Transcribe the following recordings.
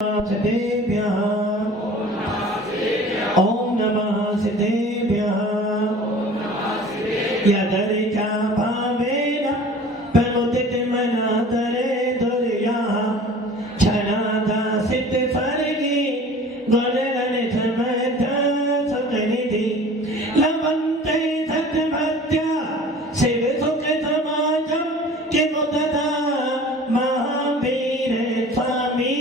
सिद्धेभ्यः ओम नमः सिद्धेभ्यः यदर्चा भावेन प्रमुदित मनादरे दुर्याः क्षणादा सिद्ध फलगी गुणगण समर्थ सुखनिधि लवन्ते सत्मत्या शिव सुख समाजम किमुददा महावीर स्वामी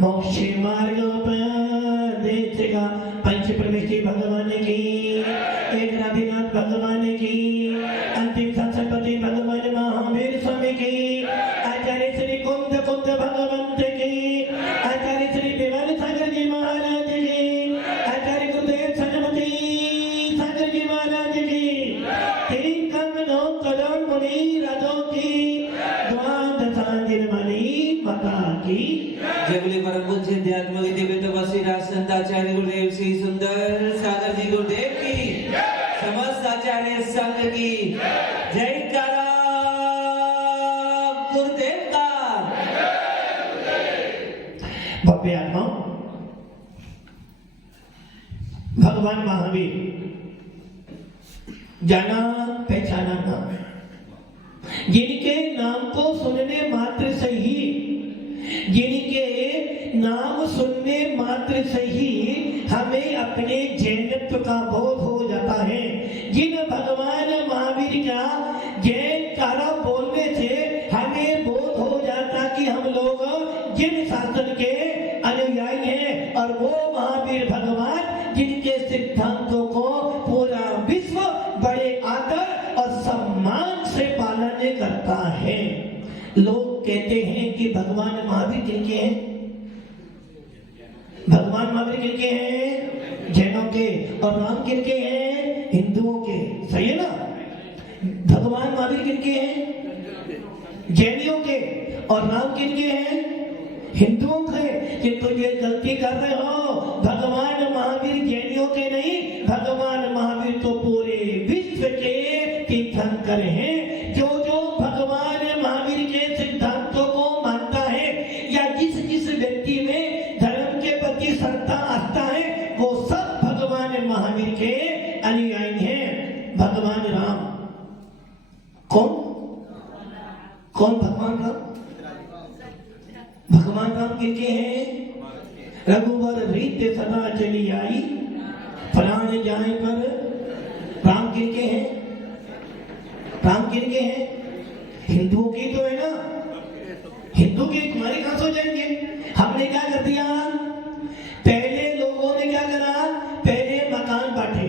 मोक्षी मार्गोपदेशिका पंच परमेश्वरी भगवान की एक रघुनाथ भगवान की अंतिम संसदपति भगवान महावीर स्वामी की आचार्य श्री कुंद भगवंत की आचार्य श्री विमल सागर जी महाराज की आचार्य गुरुदेव सरस्वती सागर जी महाराज की तीन कमलों करोड़ मुनि राजों की द्वादशांगिरमणि माता की जय बोले परम पूज्य अध्यात्म दिव्य तपस्वी राजसंत आचार्य गुरुदेव श्री सुंदर सागर जी गुरुदेव की समस्त आचार्य संघ की जय करा गुरुदेव का भव्य आत्मा भगवान महावीर जाना पहचाना नाम जिनके नाम को सुनने मात्र से ही जिनके नाम सुनने मात्र से ही हमें अपने जैनत्व का बोध हो जाता है। जिन भगवान महावीर का जयकारा बोलने से हमें बोध हो जाता कि हम लोग जिन शासन के अनुयायी हैं और वो महावीर भगवान जिनके सिद्धांतों को पूरा विश्व बड़े आदर और सम्मान से पालन करता है। लोग कहते हैं कि भगवान महावीर किनके हैं? भगवान महावीर किनके हैं? जैनों के। और राम किनके हैं? हिंदुओं के। सही है ना? भगवान महावीर किनके हैं? जैनियों के। और राम किनके हैं? हिंदुओं के। किंतु ये गलती कर रहे हो, भगवान महावीर जैनियों के नहीं, भगवान महावीर तो पूरे विश्व के तीर्थंकर हैं। जो भगवान महावीर के सिद्धांतों को मानता है या जिस व्यक्ति में धर्म के प्रति श्रद्धा आस्था है, वो सब भगवान महावीर के अनुयायी हैं। भगवान राम कौन भगवान राम? भगवान राम किनके हैं? रघुवर रीत सदा चली आई प्राण जाए पर। राम किनके हैं? राम किनके हैं? हिंदुओं की तो है ना। हिंदू की तुम्हारे कहां सो जाएंगे? हमने क्या कर दिया? पहले लोगों ने क्या करा? पहले मकान बांटे,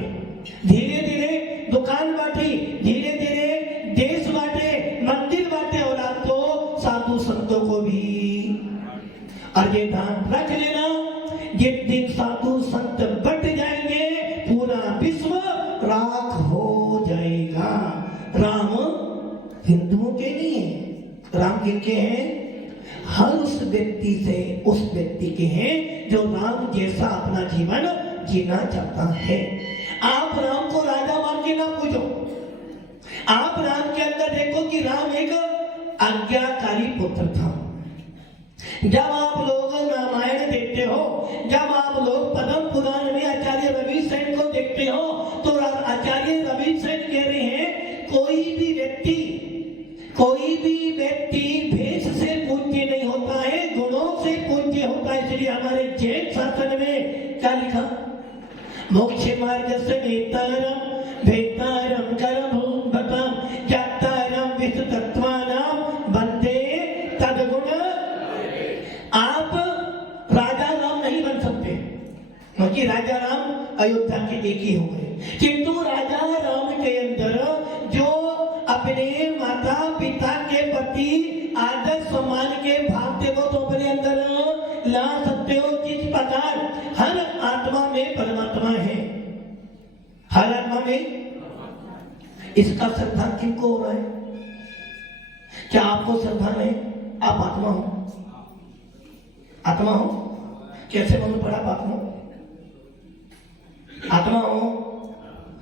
धीरे धीरे दुकान बांटी, धीरे धीरे देश बांटे, मंदिर बांटे, और आप तो साधु संतों को भी। और ये ध्यान रख लेना, जिस दिन साधु संत बट जाएंगे पूरा विश्व राख हो जाएगा। राम हिंदुओं के नहीं है, राम किनके हैं? हर उस व्यक्ति से उस व्यक्ति के हैं जो राम जैसा अपना जीवन जीना चाहता है। आप राम को राजा मान के ना पूछो। आप राम के अंदर देखो कि राम एक आज्ञाकारी पुत्र था। जब आप लोग रामायण देखते हो, जब आप लोग पद्म पुराण में आचार्य रवि सेन को देखते हो, तो आचार्य रवि सेन कह रहे हैं कोई भी व्यक्ति भेष से पूज्य नहीं होता है, गुणों से पूज्य होता है। इसलिए हमारे जैन शासन में क्या लिखा? मोक्ष मार्ग से नेतारम भेतारम करभूतम जातारम विस्तत्वानाम वंदे तद्गुण। आप राजा राम नहीं बन सकते, क्योंकि राजा राम अयोध्या के एक ही हो गए। किंतु राजा राम के अंदर जो अपने माता पिता के प्रति आदर सम्मान के भाव थे, वो तो अपने अंदर ला सकते हो। किस प्रकार हर आत्मा में परमात्मा है, हर आत्मा में इसका श्रद्धा किनको हो रहा है? क्या आपको श्रद्धा नहीं? आप आत्मा हो, आत्मा हो। कैसे मालूम पड़ा आप आत्मा हो? आत्मा हो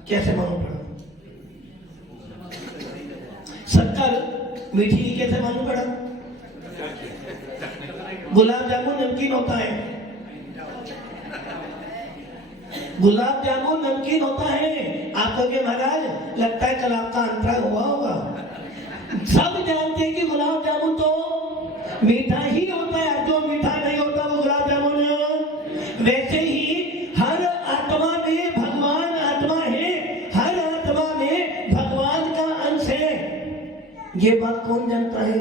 कैसे मालूम पड़ा? शक्कर मीठी कैसे मालूम पड़ा? गुलाब जामुन नमकीन होता है, गुलाब जामुन नमकीन होता है। आप कहोगे महाराज लगता है कल आपका अंतरा हुआ होगा। सब जानते हैं कि गुलाब जामुन तो मीठा ही होता है, जो मीठा नहीं होता वो गुलाब जामुन। वैसे ही हर आत्मा में भगवान आत्मा है, हर आत्मा में भगवान का अंश है। ये बात कौन जानता है?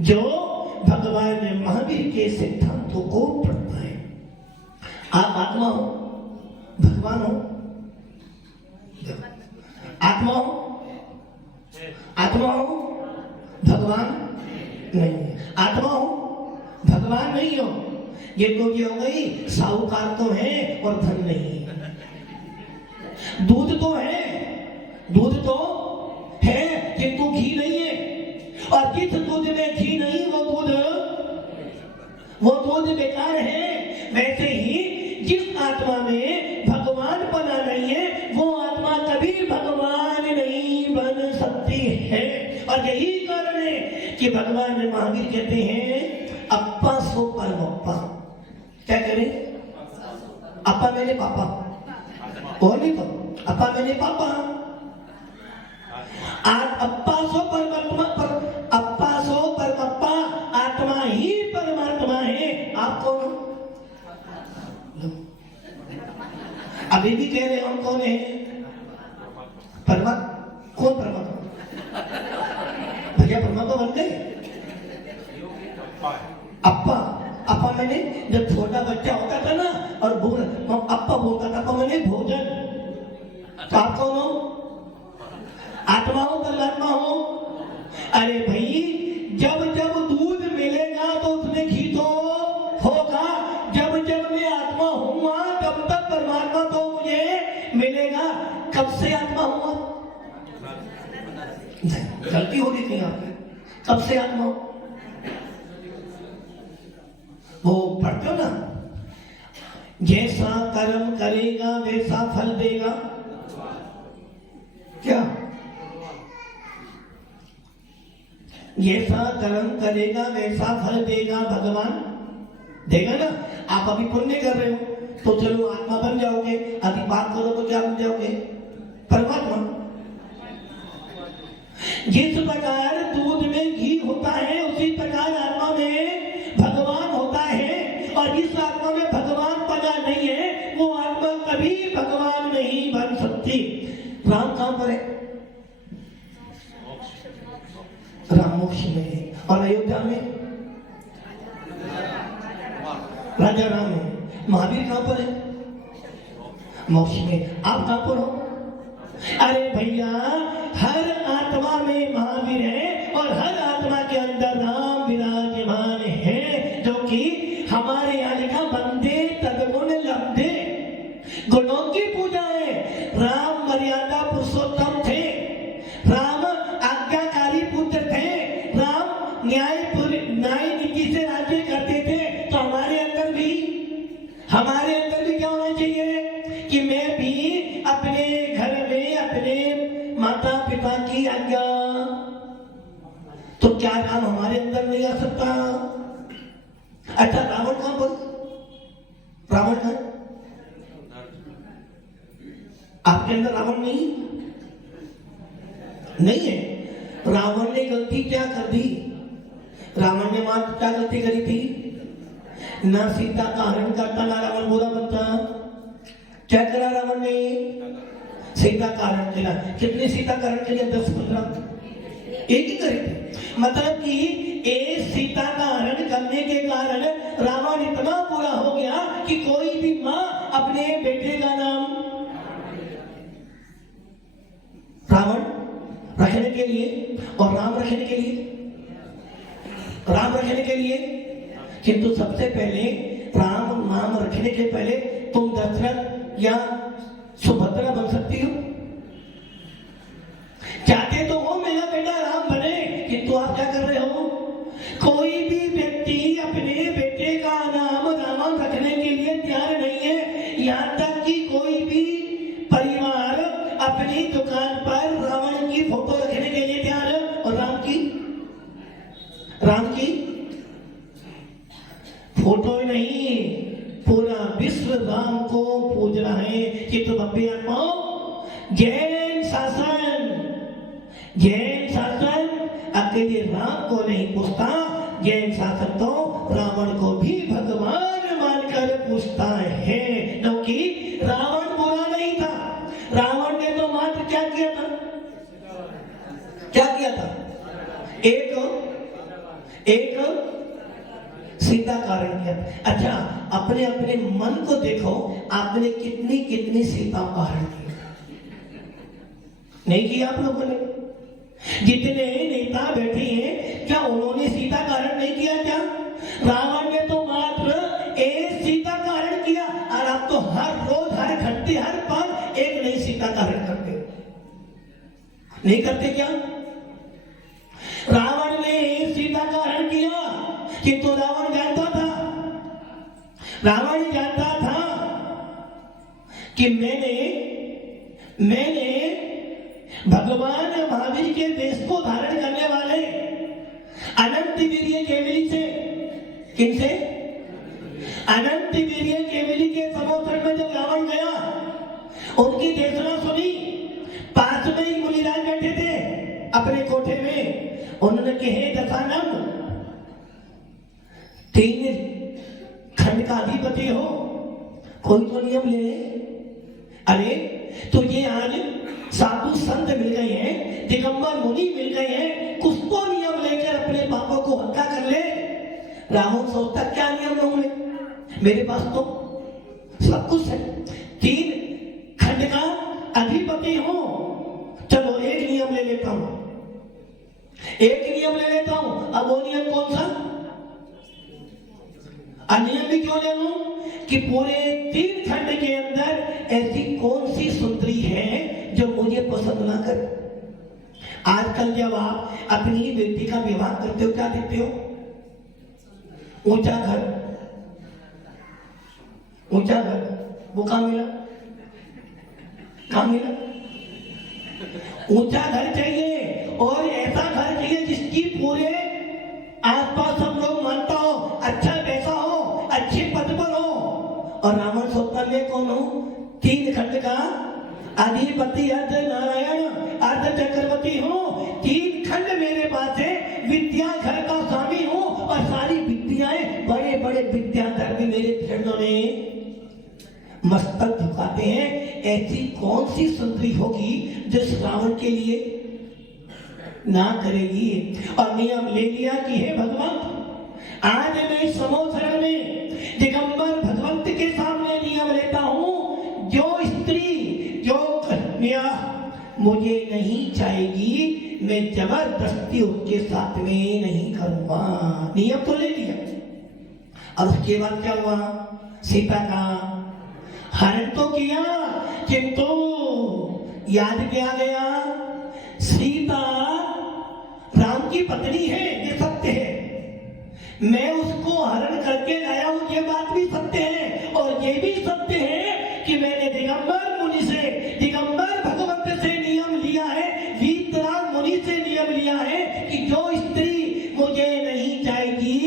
जो भगवान महावीर के सिद्धांतों को पढ़ता है। आप आत्मा हो, भगवान हो, आत्मा हो, आत्मा हो, भगवान नहीं है। आत्मा हो, भगवान नहीं हो। ये तो ये हो गई, साहूकार तो है और धन नहीं है। दूध तो है, दूध तो है किंतु घी नहीं है। और जिस दूध में घी नहीं वो दूध बेकार है। वैसे ही जिस आत्मा में भगवान बना नहीं है वो आत्मा कभी भगवान नहीं बन सकती है। और यही कारण है कि भगवान महावीर कहते हैं अप्पा सो परमप्पा। क्या करें? अप्पा मैंने पापा, और नहीं तो अप्पा मैंने पापा। अप्पा सो परमात्मा, अप्पा सो परमप्पा, आत्मा ही परमात्मा है। आप कौन हो? अभी भी कह रहे हम कौन है? परमात्मा। कौन परमात्मा? भैया परमात्मा बन गए। अप्पा, अप्पा मैंने जब छोटा बच्चा होता था ना और अप्पा बोलता था तो मैंने भोजन। तो आप कौन हो? आत्मा हो, परमात्मा हो? अरे भाई जब जब दूध मिलेगा तो उसमें घी तो होगा। जब जब मैं आत्मा हूँ तब तक परमात्मा तो मुझे मिलेगा। कब से आत्मा हुआ? गलती हो रही थी आपकी। कब से आत्मा हो? वो पढ़ते हो ना, जैसा कर्म करेगा वैसा फल देगा। क्या? जैसा कर्म करेगा वैसा फल देगा भगवान। देगा ना। आप अभी पुण्य कर रहे हो तो चलो आत्मा बन जाओगे, अभी पाप करो तो क्या बन जाओगे? परमात्मा। जिस प्रकार दूध में घी होता है उसी प्रकार आत्मा में भगवान होता है। और जिस आत्मा में भगवान पना नहीं है वो आत्मा कभी भगवान नहीं बन सकती। राम कहां पर है? राम मोक्ष में है। और अयोध्या में राजा राम है। महावीर कहां पर है? मोक्ष में। आप कहां पर हो? अरे भैया हर आत्मा में महावीर है और हर आत्मा के अंदर राम विराजमान है। जो कि हमारे यहाँ लिखा बंदे तदगुण लब्धे। गुणों की पूजा है। राम मर्यादा पुरुषोत्तम थे, राम आज्ञाकारी पुत्र थे, राम न्याय नीति से राज्य करते थे। तो हमारे अंदर भी क्या होना चाहिए कि मैं भी अपने घर में अपने माता पिता की आज्ञा। तो क्या राम हमारे अंदर नहीं आ सकता? अच्छा रावण कहां पर? रावण कहां? आपके अंदर रावण नहीं है। रावण ने गलती क्या कर दी? रावण ने मां क्या गलती करी थी? ना सीता का हरण करता ना रावण बुरा बनता। क्या करा रावण ने? सीता का हरण किया। कितनी सीता का हरण किया? 10-15 एक ही करी थी। मतलब कि एक सीता का हरण करने के कारण रावण इतना बुरा हो गया कि कोई भी मां अपने बेटे का नाम रावण रखने के लिए और राम रखने के लिए, राम रखने के लिए। किंतु सबसे पहले राम नाम रखने के पहले तुम दशरथ या सुभद्रा बन सकती हो। दुकान पर रावण की फोटो रखने के लिए तैयार है, और राम की फोटो नहीं, पूरा विश्व राम को पूज रहा है। कि तो बब्बे आत्माओं, जैन शासन अकेले राम को नहीं पूछता, जैन शासन तो रावण को भी भगवान मानकर पूछता है। क्योंकि रावण बुरा नहीं था, रावण ने तो मात्र क्या किया था? एक सीधा कारण किया। अच्छा, अपने अपने मन को देखो, आपने कितनी सीधा कारण की? नहीं किया आप लोगों ने? जितने नेता बैठे हैं, क्या उन्होंने सीधा कारण नहीं किया? क्या रावण ने तो मात्र एक सीधा कारण किया, और आप तो हर रोज, हर घंटे, हर पल एक नई सीधा कारण करते, नहीं करते क्या? रावण ने एक सीधा कारण किया कि तो रावण जानता था कि मैंने भगवान महावीर के देश को धारण करने वाले अनंत वीर्य केवली से, किनसे? अनंत वीर्य केवली के समोत्तर में जब रावण गया, उनकी देशना सुनी, पास में ही मुनिराज बैठे थे अपने कोठे में। उन्होंने कहे, दशानन, 3 खंड का अधिपति हो, कोई तो नियम ले ले। अरे तो ये आज साधु संत मिल गए हैं, दिगंबर मुनि मिल गए हैं, कुछ तो नियम लेकर अपने पापों को हल्का कर ले। रावण सोचता, क्या नियम होंगे मेरे पास, तो सब कुछ है, 3 खंड का अधिपति हो, चलो एक नियम ले लेता हूं, अब वो नियम कौन सा? नियम भी क्यों ले लूं? कि पूरे 3 खंड के अंदर ऐसी कौन सी सुंदरी है जो मुझे पसंद ना करे? आजकल जब आप अपनी बेटी का विवाह करते हो, क्या देखते हो? ऊंचा घर, वो कहां मिला? ऊंचा घर चाहिए, और ऐसा घर चाहिए जिसकी पूरे आसपास सब लोग मानता हो, अच्छा पैसा हो, अच्छे पद पर हो। और रावण सोचता, मैं कौन हूं? 3 खंड का अधिपति, अर्ध नारायण, अर्ध चक्रवर्ती हूं, 3 खंड मेरे पास है, विद्या घर का स्वामी हूं, और सारी विद्याएं, बड़े बड़े विद्याधर भी मेरे चरणों में मस्तक झुकाते हैं। ऐसी कौन सी सुंदरी होगी जो रावण के लिए ना करेगी? और नियम ले लिया कि हे भगवान, आज मैं समोत्सरण में दिगंबर भगवंत के सामने नियम लेता हूं, जो स्त्री, जो कन्या मुझे नहीं चाहेगी, मैं जबरदस्ती उसके साथ में नहीं करूंगा। नियम तो ले लिया, और उसके बाद क्या हुआ? सीता का हरण तो किया, किंतु याद क्या गया? सीता राम की पत्नी है, ये सत्य है, मैं उसको हरण करके लाया हूं, ये बात भी सत्य है। और ये भी सत्य है कि मैंने दिगंबर मुनि से, दिगंबर भगवंत से नियम लिया है, वीतराग मुनि से नियम लिया है कि जो स्त्री मुझे नहीं चाहेगी,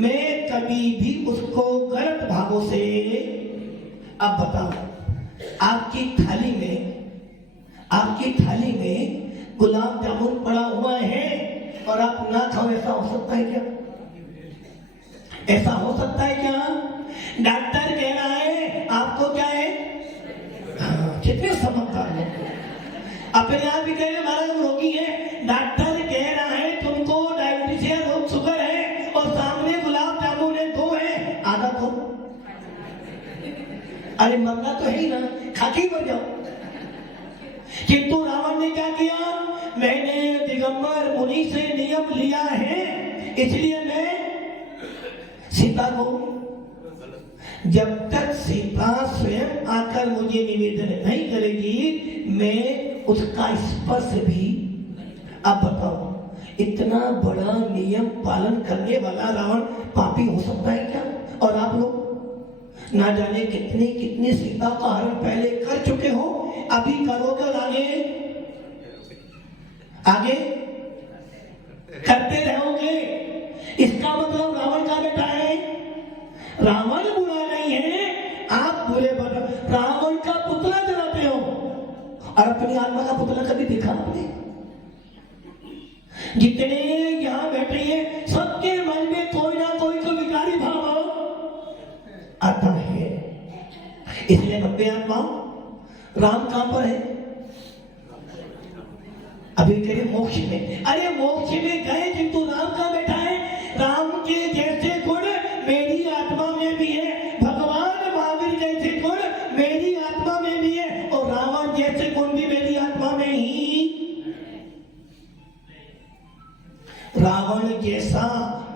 मैं कभी भी उसको गलत भावों से। अब बताओ, आपकी थाली में गुलाब जामुन पड़ा हुआ है और आप ना खाओ, ऐसा हो सकता है क्या? ऐसा हो सकता है क्या? डॉक्टर कह रहा है आपको क्या है? कितने समझदार लोग, अपने आप ही कह रहे हमारा रोगी है, डॉक्टर कह रहा है तुमको डायबिटीज है, रोग शुगर है, और सामने गुलाब जामुन है, 2 है, आधा को। अरे मरना तो है ही ना, खाके ही मर जाओ। किंतु रावण ने क्या किया? मैंने दिगंबर मुनि से नियम लिया है, इसलिए मैं सीता को, जब तक सीता स्वयं आकर मुझे निवेदन नहीं करेगी, मैं उसका स्पर्श भी। अब बताओ, इतना बड़ा नियम पालन करने वाला रावण पापी हो सकता है क्या? और आप लोग ना जाने कितनी सीता का हरण पहले कर चुके हो, अभी करोगे, आगे आगे करते रहोगे। इसका मतलब रावण का बेटा है। रावण बुरा नहीं है, आप बुरे बन। रावण का पुतला जलाते हो और अपनी आत्मा का पुतला कभी देखा आपने? जितने यहां बैठे हैं सबके मन में कोई ना कोई तो विकारी भाव आता है। इसलिए बंदे आत्मा राम कहां पर है? अभी कह रहे मोक्ष में। अरे मोक्ष में गए किंतु राम का बैठा है। राम के जैसे गुण मेरी आत्मा में भी है, भगवान महावीर जैसे गुण मेरी आत्मा में भी है, और रावण जैसे गुण भी मेरी आत्मा में ही। रावण जैसा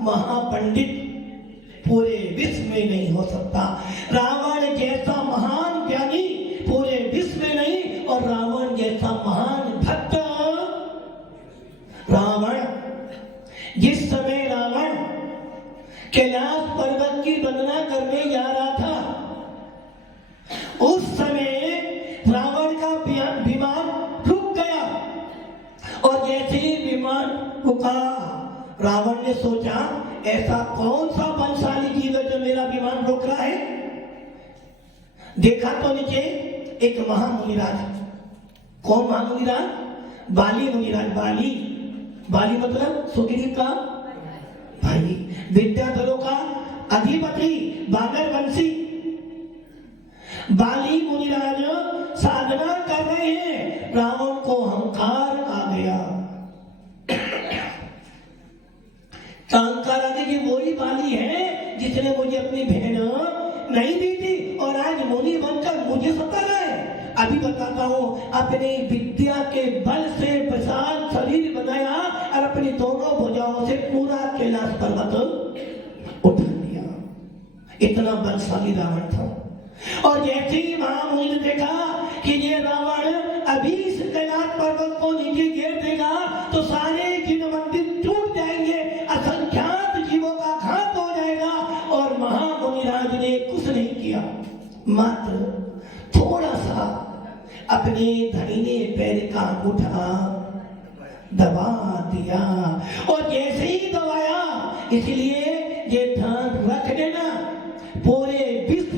महापंडित पूरे विश्व में नहीं हो सकता। रावण जैसा महान ज्ञानी पूरे विश्व में नहीं, और रावण जैसा महान भक्त। रावण जिस समय रावण कैलाश पर्वत की वंदना करने जा रहा था, उस समय रावण का विमान रुक गया, और जैसे ही विमान रुका, रावण ने सोचा ऐसा कौन सा बलशाली जीव है जो मेरा विमान रोक रहा है। देखा तो नीचे एक महामुनिराज। कौन महामुनिराज? बाली मुनिराज। बाली मतलब सुग्रीव का भाई, विद्याधरों का अधिपति, बानरवंशी। बाली मुनिराज साधना कर रहे हैं, रावण को अहंकार आ गया। अहंकार आने की वही बाली है जिसने मुझे अपनी बहन नहीं दी थी, और आज मुनि बनकर मुझे सता रहा है। अभी बताता हूँ, अपनी विद्या के बल से विशाल शरीर बनाया और अपनी दोनों भुजाओं से पूरा कैलाश पर्वत उठा लिया। इतना बलशाली रावण था। और जैसे ही महामुनि ने देखा कि ये रावण अभी इस कैलाश पर्वत को नीचे गिर देगा तो सारे जिन मंदिर टूट जाएंगे, असंख्यात जीवों का घात हो जाएगा। और महामुनिराज ने कुछ नहीं किया, मात्र थोड़ा सा अपने दाहिने पैर का अंगूठा दबा दिया। और जैसे ही दबाया, इसलिए ये ध्यान रख देना, पूरे विश्व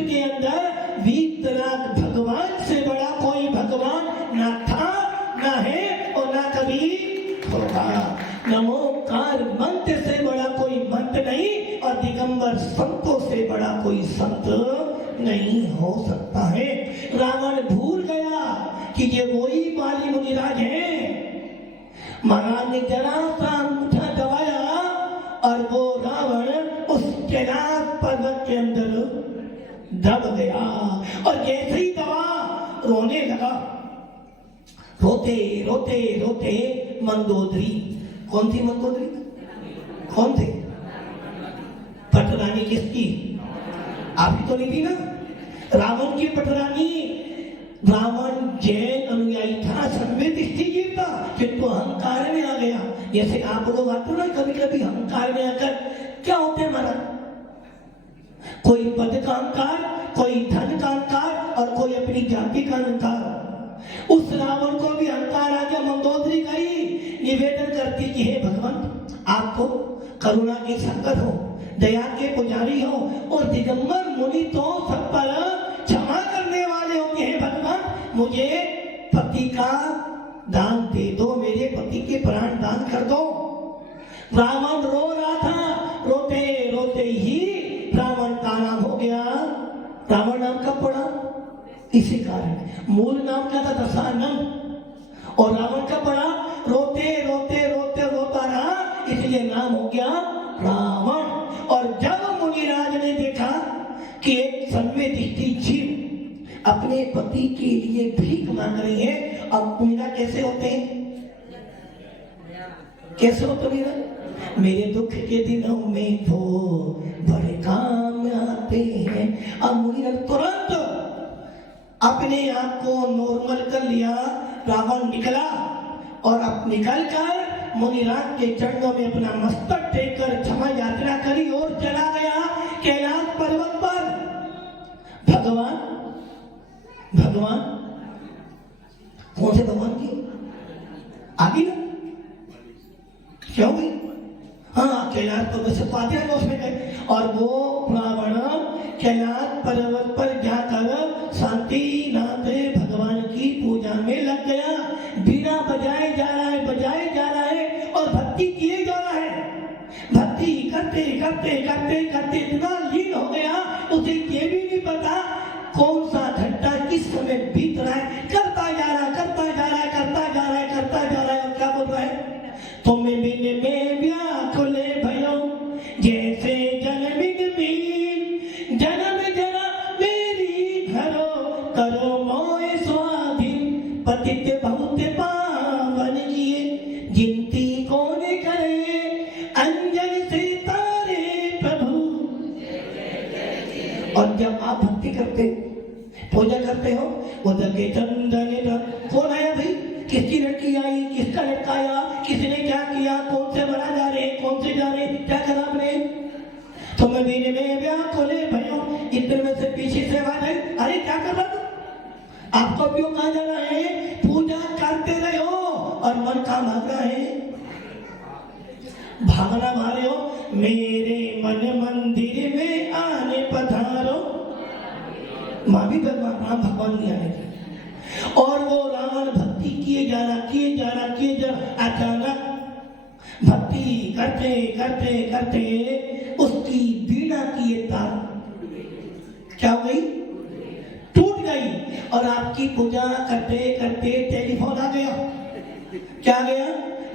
के अंदर वीतराग भगवान से बड़ा कोई भगवान ना था, ना है और ना कभी होगा। नमोकार मंत्र से बड़ा कोई मंत्र नहीं, और दिगंबर संतों से बड़ा कोई संत नहीं हो सकता है। रावण भूल गया कि ये वही बाली मुनिराज है। महाराज ने जरा सा अंगूठा दबाया और वो रावण उस कैलाश पर्वत के अंदर दब गया। और जैसे ही दबा, रोने लगा। रोते रोते रोते मंदोदरी। कौन थी मंदोदरी? कौन थे? पटरानी किसकी? आपकी तो नहीं थी ना, रावण की पटरानी। रावण जैन अनुयायी था, संवेदनिष्ठ जीव था, किंतु अहंकार में आ गया। जैसे आप लोग आते ना कभी कभी अहंकार में आकर, क्या होते हैं महाराज? कोई पद का अहंकार, कोई धन का अहंकार, और कोई अपनी जाति का अहंकार। उस रावण को भी अहंकार आ गया। मंदोदरी गई, निवेदन करती कि हे भगवान, आपको करुणा की संगत हो, दया के पुजारी हो, और दिगंबर मुनि तो सब पर क्षमा करने वाले होते हैं। भगवान, मुझे पति का दान दे दो, मेरे पति के प्राण दान कर दो। रावण रो रहा था, रोते रोते ही रावण का नाम हो गया। रावण नाम कब पड़ा? इसी कारण। मूल नाम क्या था? दशानन। और रावण कब पड़ा? रोते रोते रोते रोता रहा, इसलिए नाम हो गया रावण। और जब मुनिराज ने देखा कि एक संवेदनिष्ठ जीव अपने पति के लिए भीख मांग रही है, अब मीरा कैसे होते हैं? कैसे होते मीरा? मेरे दुख के दिनों में वो बड़े काम आते हैं। अब मुनिराज तुरंत अपने आप को नॉर्मल कर लिया। रावण निकला, और अब निकलकर मुनिराज के चरणों में अपना मस्तक टेक कर क्षमा यात्रा करी और चला गया कैलाश पर्वत पर। भगवान कौन से भगवान की? आगे ना क्या हो गई? हाँ, कैलाश पर्वत से पाते हैं उसमें गए और वो रावण कैलाश पर्वत पर जाकर शांतिनाथ भगवान की पूजा में लग गया। बीड़ा बजाए जा रहा है, बजाए जा रहा है और भक्ति किए जा रहा है। भक्ति करते करते करते करते इतना लीन हो गया, उसे ये भी नहीं पता कौन सा घंटा किस समय बीत रहा है। करता जा रहा है, करता जा रहा है, करता जा रहा है, करता जा रहा है और क्या बोल रहा है? तुम्हें बिन में व्याकुल भयो जैसे जल बिन बीन, जन्म जरा मेरी घरो करो मोय स्वाधीन। पतित बहुत पावन किए जिनती कौन करे, अंजन से तारे प्रभु। और जब आप भक्ति करते पूजा करते हो, उधर के चंदन कौन आया भाई? किसकी लड़की आई, किसका लड़का आया, किसने क्या किया, कौन से बना जा रहे, कौन से जा रहे, क्या करा आपने? तुम बीन में व्याकुल भयो, इतने में से पीछे से आवाज आई, अरे क्या कर रहा था? आपको क्यों कहा जा रहा है? पूजा करते रहे हो और मन का भाग रहा है, भागना मारे हो। मेरे मन मंदिर में आने पधारो, माँ भी भगवान राम भगवान नहीं आने थे। और वो रावण भक्ति किए जा रहा, किए जा रहा, किए जा रहा। अचानक भक्ति करते करते करते उसकी बीड़ा की ये तार क्या हो गई? टूट गई। और आपकी पूजा करते करते टेलीफोन आ गया। क्या आ गया?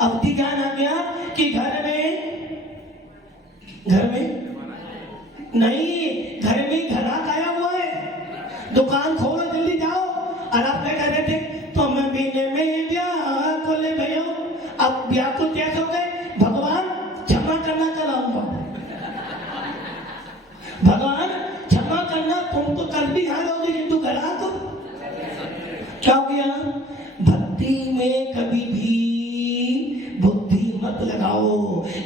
अवधि ज्ञान आ गया कि घर में नहीं, घर में घराक आया हुआ है, दुकान खोलो, जल्दी जाओ। और आप क्या कह रहे थे? तुम बिन में व्याकुल भयो। अब व्याकुल कैसे हो गए? भगवान क्षमा करना, कल आऊंगा। भगवान क्षमा करना, तुम तो कल भी हार होगे किंतु घरा तो क्या हो गया? भक्ति में कभी भी बुद्धि मत लगाओ।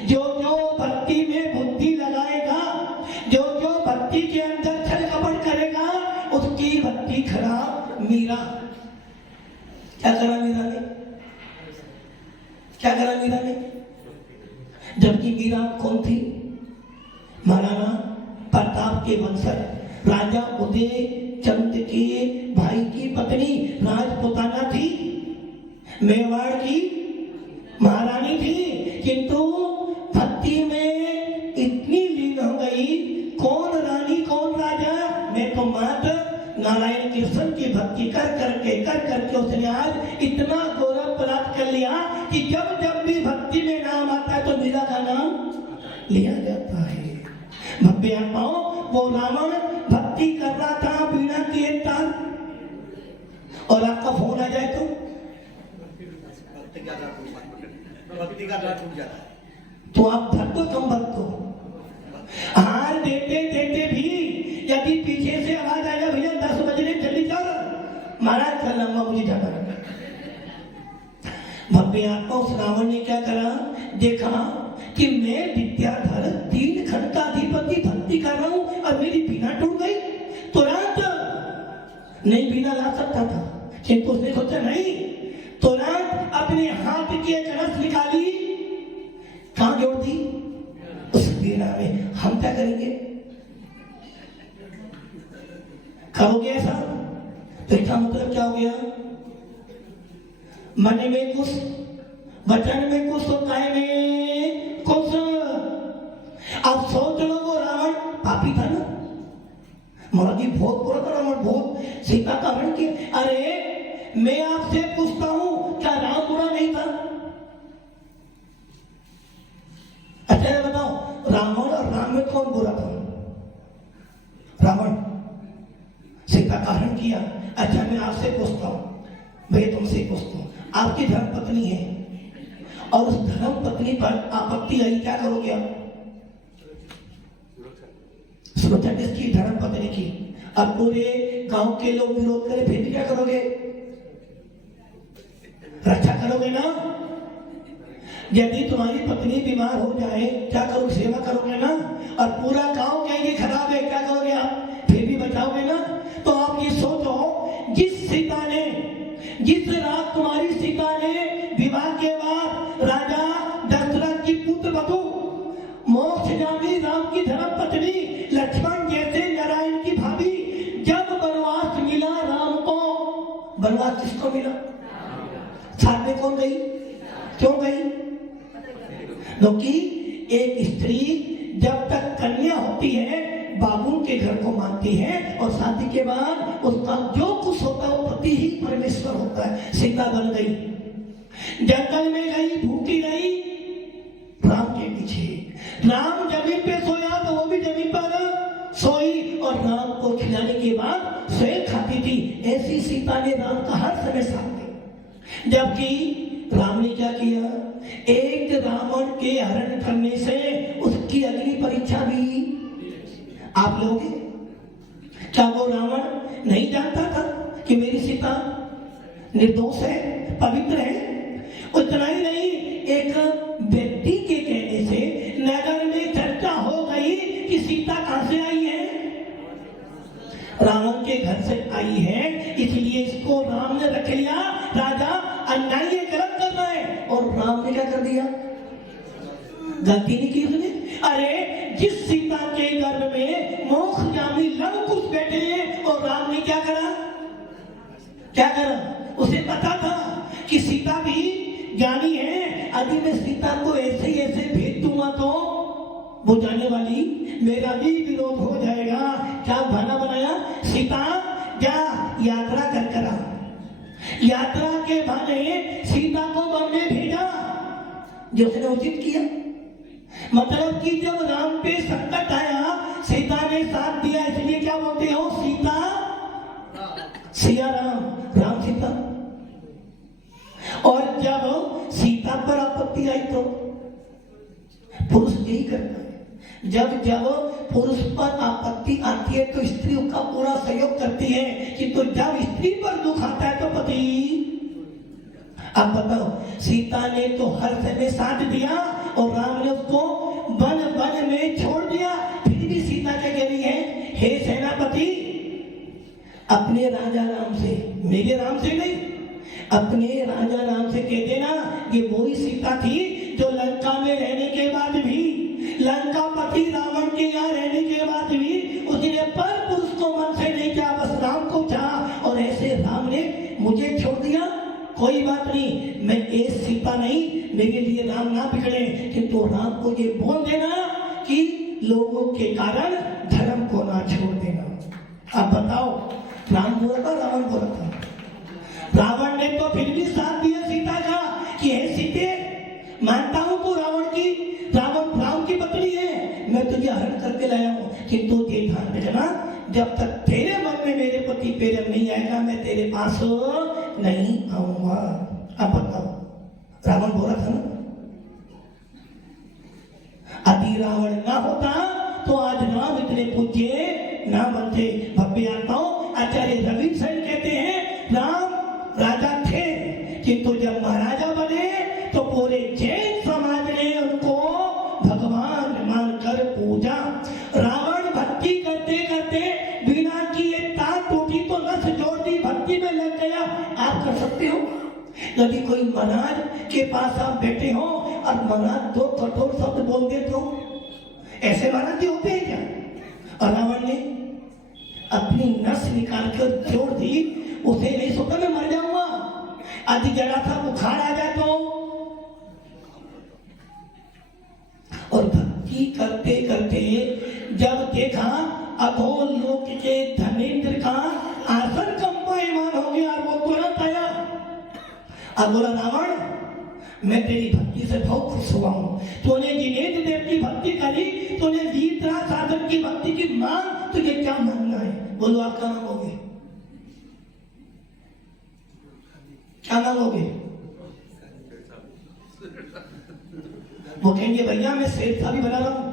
जो जो भक्ति में बुद्धि लगाएगा, जो जो भक्ति के अंदर छल कपट करेगा, उसकी भक्ति खराब। मीरा क्या करा? मीरा ने क्या करा? मीरा ने, जबकि मीरा कौन थी? महाराणा प्रताप के वंशज राजा उदय चंद के भाई की पत्नी राजपुताना थी, मेवाड़ की महारानी थी। किंतु भक्ति में इतनी लीन हो गई, कौन रानी कौन राजा, मैं तो मात्र नारायण कृष्ण की भक्ति कर करके उसने आज इतना गौरव प्राप्त कर लिया कि जब जब भी भक्ति में नाम आता है तो मीरा का नाम लिया जाता है। भव्य आत्माओं, वो रावण भक्ति कर रहा था बीड़ा की एक तार, और आपका फोन आ जाए तो भक्ति का द्वार टूट जाता है। तो आप भक्त हो, कम भक्त हो। हार देते देते भी यदि पीछे से आवाज आएगा, भैया 10 बजने जल्दी चल, महाराज कल लंबा मुझे जाना है। भव्य आत्मा उस रावण ने क्या करा? देखा कि मैं विद्याधर 3 खंड का अधिपति भक्ति कर रहा हूं और मेरी बीना टूट गई। तुरंत नहीं बीना ला सकता था, किंतु उसने सोचा नहीं, तुरंत अपने हाथ की एक रस निकाली, कहां जोड़ दी? उस बीना में। हम क्या करेंगे? करोगे ऐसा? तो इसका मतलब क्या हो गया? मन में कुछ, वचन में कुछ, तो काय में कुछ। अब सोच लो, वो रावण पापी था ना, महाराज बहुत बुरा था रावण, बहुत सीता का हरण किया। अरे मैं आपसे पूछता हूं, क्या राम बुरा नहीं था? अच्छा बताओ, रावण और राम में कौन बुरा था? रावण सीता का हरण किया। अच्छा मैं आपसे पूछता हूं, भैया तुमसे पूछता हूं, आपकी धर्म पत्नी है और उस धर्म पत्नी पर आपत्ति आई, क्या करोगे आप? सुरक्षा किसकी? धर्म पत्नी की। अब पूरे गांव के लोग विरोध करें, फिर भी क्या करोगे? रक्षा करोगे ना। यदि तुम्हारी पत्नी बीमार हो जाए, क्या करोगे? सेवा करोगे ना। और पूरा गांव कहेंगे खराब है, क्या करोगे आप? फिर भी बचाओगे ना। तो आप ये सोचो, जिस सीता ने जिस राजकुमारी सीता ने विवाह के बाद राजा दशरथ की पुत्र वधु मोक्षगामी राम की धर्म पत्नी लक्ष्मण जैसे नारायण की भाभी, जब वनवास मिला राम को, वनवास किसको मिला? साथ में कौन गई? क्यों गई? क्योंकि एक स्त्री जब तक कन्या होती है बाबू के घर को मानती है और शादी के बाद उसका जो कुछ होता है वो पति ही परमेश्वर होता है। सीता बन गई, जंगल में गई, भूखी रही राम के पीछे। राम जमीन पे सोया तो वो भी जमीन पर सोई और राम को खिलाने के बाद स्वयं खाती थी। ऐसी सीता ने राम का हर समय साथ दिया। जबकि राम ने क्या किया? एक रावण के हरण करने से उसकी अगली परीक्षा भी आप लोगे। क्या वो रावण नहीं जानता था कि मेरी सीता निर्दोष है, पवित्र है? उतना ही नहीं, एक व्यक्ति के कहने से नगर में चर्चा हो गई कि सीता कहां से आई है? रावण के घर से आई है, इसलिए इसको राम ने रख लिया। राजा अन्याय गलत कर रहा है और राम ने क्या कर दिया? गलती नहीं की उसने। अरे जिस सीता के गर्भ में मोक्षगामी लवकुश बैठे हैं और राम ने क्या करा? क्या करा? उसे पता था कि सीता भी ज्ञानी है, अभी मैं सीता को ऐसे भेज दूंगा तो वो जाने वाली, मेरा भी विरोध हो जाएगा। क्या बहाना बनाया? सीता क्या यात्रा कर करा, यात्रा के बहाने सीता को वन में भेजा, जो उसने उचित किया। मतलब कि जब राम पे संकट आया सीता ने साथ दिया, इसलिए क्या बोलते हो? सीता सिया राम, राम सीता। और जब सीता पर आपत्ति आई तो पुरुष यही करता है। जब जब पुरुष पर आपत्ति आती है तो स्त्रियों का पूरा सहयोग करती है कि तो जब स्त्री पर दुख आता है तो पति। अब बताओ, सीता ने तो हर समय साथ दिया और राम ने उसको वन वन में छोड़ दिया, फिर भी सीता क्या कह रही है? हे सेनापति, अपने राजा राम से, मेरे राम से नहीं, अपने राजा राम से कह देना ये वही सीता थी जो लंका में रहने के बाद भी, लंकापति रावण के यहाँ रहने के बाद भी उसने पर पुरुष को मन से नहीं किया, बस राम को चाहा और ऐसे राम ने मुझे छोड़ दिया। कोई बात नहीं, मैं एक सीता नहीं, मेरे लिए राम ना बिगड़े, किंतु राम को ये बोल देना कि लोगों के कारण धर्म को ना छोड़ देना। अब बताओ, राम बोला था, रावण बोला था? रावण ने तो फिर भी साथ दिया सीता का कि हे सीते, मानता हूं तू रावण की, रावण राम की पत्नी है, मैं तुझे हरण करके लाया हूं, किंतु ये ध्यान रखना, जब तक तेरे मन में मेरे पति प्रेम नहीं आएगा मैं तेरे पास नहीं आऊंगा। अब बताओ, रावण बोला था ना? यदि रावण ना होता तो आज राम इतने पूज्य ना बनते। भव्य आत्माओं, आचार्य रविशंकर कहते हैं राम राजा थे, किंतु जब महाराजा बने तो पूरे जैन समाज ने उनको भगवान मानकर पूजा। रावण भक्ति करते करते बिना किए तार टूटी तो नस जोड़ दी, भक्ति में लग गया। आप कर सकते हो? यदि कोई महाराज के पास आप बैठे हो और महाराज दो कठोर शब्द बोल दे तो ऐसे महाराज जी होते हैं क्या? और रावण ने अपनी नस निकाल कर जोड़ दी, उसे नहीं सोचा मैं मर जाऊंगा, यदि जरा सा बुखार आ जाए तो। और भक्ति करते करते जब देखा अधोल लोक के धनेन्द्र का आसन कंपायमान हो गया, वो तुरंत आया और बोला रावण, मैं तेरी भक्ति से बहुत खुश हुआ हूं, तूने जिनेन्द्र देव की भक्ति करी, तूने जीतराज साधन की भक्ति की मांग, तुझे क्या मांगना है? बोलो आप क्या मांगोगे? क्या मांगोगे? वो कहेंगे भैया मैं शेर था भी बना रहा हूं।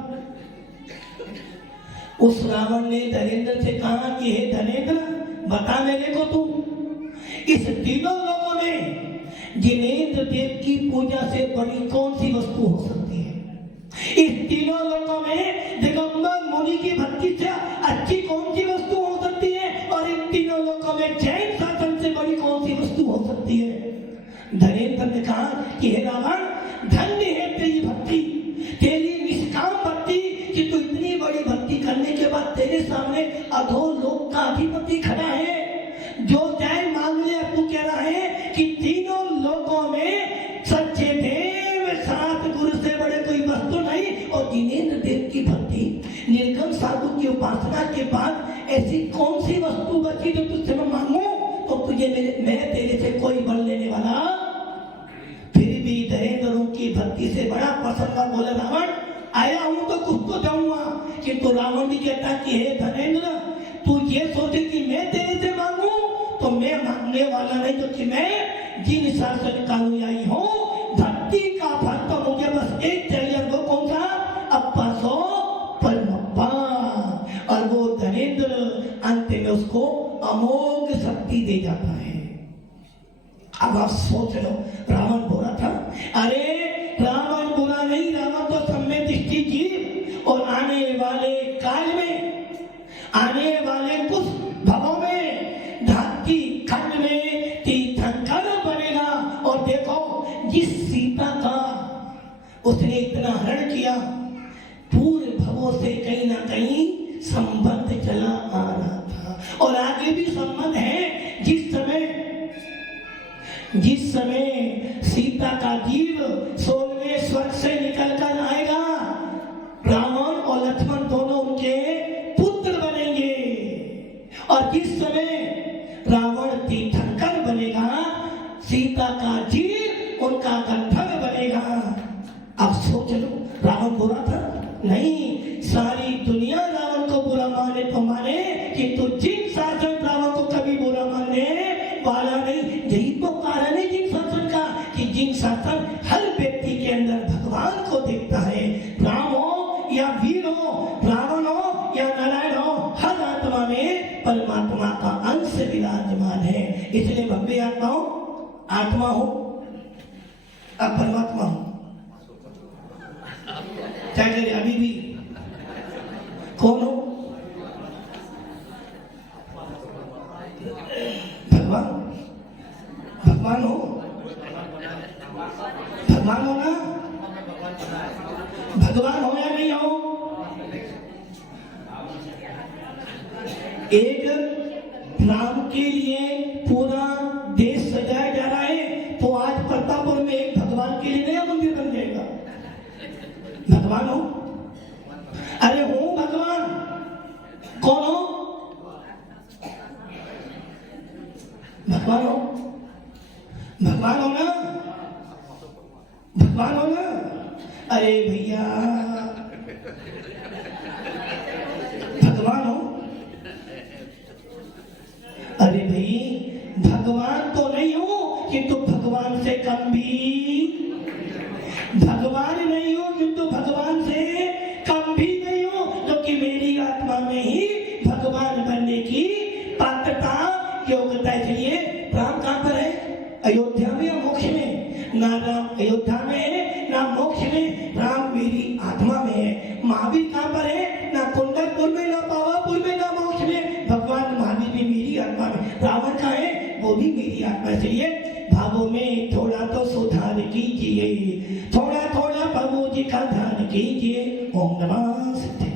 उस रावण ने धनेन्द्र से कहा कि हे धनेन्द्र, बता मेरे को तू, इस तीनों लोगों में जिनेन्द्र देव की पूजा से बड़ी कौन सी वस्तु हो सकती है? इस तीनों लोगों में दिगंबर मुनि की भक्ति से अच्छी कौन सी वस्तु हो सकती है? और इन तीनों लोगों में जैन शासन से बड़ी कौन सी वस्तु हो सकती है। धनेन्द्र ने कहा कि हे रावण, धन्य है तेरी भक्ति, तेरी निष्काम भक्ति, कि तू इतनी बड़ी भक्ति करने के बाद तेरे सामने अधोलोक का अधिपति खड़ा है, जो चाहे मांग ले। तू कह रहा है कि तीनों लोकों में सच्चे देव सात गुरु से बड़े कोई वस्तु नहीं, और जिनेन्द्र देव की भक्ति, निर्गम साधु की उपासना के बाद ऐसी कौन सी वस्तु बची जो तुझसे मैं मांगू तो तुझे मैं तेरे से कोई बल लेने वाला। फिर भी धनेन्द्रों की भक्ति से बड़ा प्रसन्न बोले, रावण आया हूं तो कुछ तो जाऊंगा। किंतु रावण भी कहता कि हे धनेन्द्र, तू ये सोचे कि मैं तेरे से मांगू तो मैं मांगने वाला नहीं, क्योंकि मैं जिन शासन का अनुयायी हूँ, भक्ति का भक्त, मुझे बस एक चाहिए, वो कौन सा? अप्पा सो परमप्पा। और वो धनेन्द्र अंत में उसको अमोघ शक्ति दे जाता है। अब आप सोच लो, रावण बुरा था? अरे रावण बुरा नहीं, रावण तो सम्यक दृष्टि जीव, और आने वाले काल में, आने वाले कुछ भवों में, धाती खंड में तीर्थंकर बनेगा। और देखो, जिस सीता का उसने इतना हरण किया, पूर्व भवों से कहीं ना कहीं संबंध चला आ रहा था, और आगे भी संबंध है। जिस समय सीता का जीव 16वें स्वर्ग से निकल कर आएगा, रावण और लक्ष्मण दोनों उनके पुत्र बनेंगे। और जिस समय रावण तीर्थंकर बनेगा, सीता का जीव उनका गंधर्व बनेगा। अब सोच लो, रावण बुरा था? नहीं, सारी दुनिया रावण को बुरा माने तो माने, किंतु जिन शासन रावण को कभी बुरा मानने वाला नहीं। यही तो कारण है जिन शासन का, कि जिन शासन हर व्यक्ति के अंदर भगवान को देखता है। राम हो या वीर हो, रावण हो या नारायण हो, हर आत्मा में परमात्मा का अंश विराजमान है। इसलिए भव्य आत्मा हो, अब परमात्मा हो, चाहे अभी भी कौन हो? भगवान। भगवान हो, भगवान हो ना? भगवान हो या नहीं हो? एक राम के लिए पूरा देश सजाया जा रहा है, तो आज प्रतापपुर में एक भगवान के लिए नया मंदिर बन जाएगा। भगवान हो? अरे हो भगवान। कौन हो? भगवान हो? भगवान हो ना? भगवान हो ना? अरे भैया, भगवान हो? अरे भाई, भगवान तो नहीं हो, किंतु भगवान से कम भी, भगवान नहीं हो किंतु भगवान से कम भी नहीं हो, क्योंकि मेरी आत्मा में ही भगवान बनने की पात्रता, योग्यता। इसलिए राम कहाँ पर है? अयोध्या में या मोक्ष में? ना राम अयोध्या में है, ना मोक्ष में। राम मेरी आत्मा में है। महावीर कहाँ पर है? ना कुंडलपुर में, ना पावापुर में, ना मोक्ष में। भगवान महावीर भी मेरी आत्मा में। रावण का है, वो भी मेरी आत्मा। इसलिए भावों में थोड़ा तो सुधार कीजिए, थोड़ा थोड़ा प्रभु जी का ध्यान कीजिए। ओम नमः।